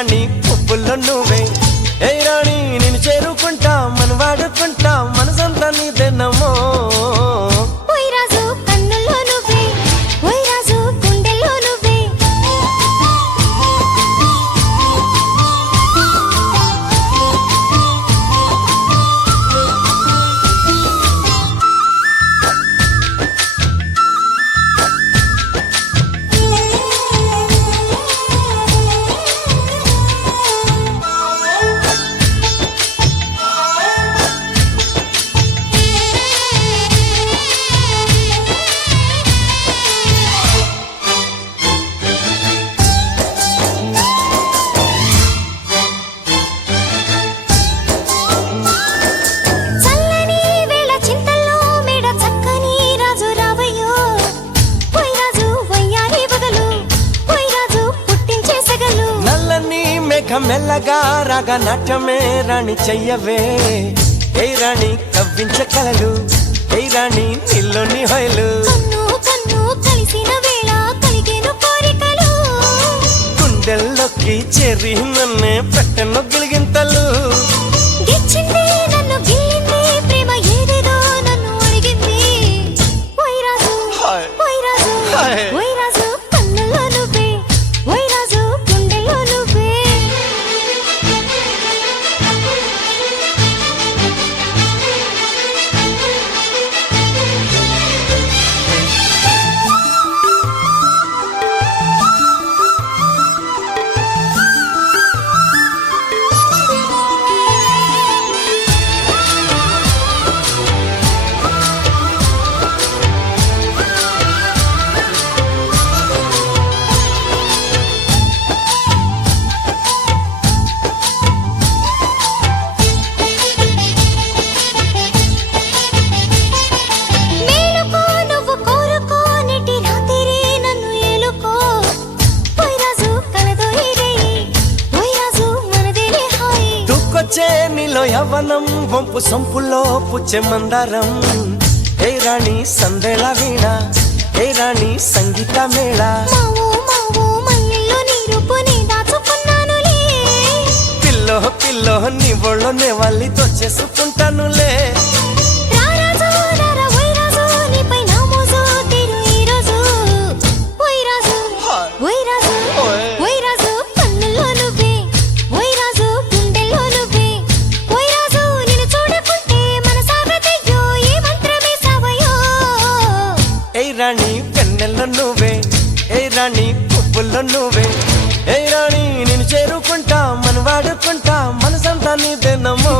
రాణి పువ్వుల్లో నువ్వే ఏ రాణి నిన్ను చేరుకుంటా మన వాడుకుంటా మనసంతా నీదేనమ్మో మెల్లగా రాగా నాట్యమే రాణి చెయ్యవే ఏ రాణి కవ్వించ కలలు ఏ రాణి నీలోని హొయలు గుండెల్లోకి చేరి నన్నే పెట్టెను గిలిగింతలు నీలో యవ్వనం వంపు సొంపులో పుచ్చే మందారం ఏ రాణి సందేళ వీణ ఏ రాణి సంగీత మేళ పిల్లో పిల్లో నీ ఒళ్ళోనే వాళ్ళతో చేసుకుంటానులే రాణి కన్నెల్లో నువ్వే ఏ రాణి పువ్వుల్లో నువ్వే ఏ రాణి నిన్ను చేరుకుంటా మన వాడుకుంటా మనసంతా నీదేనమ్మో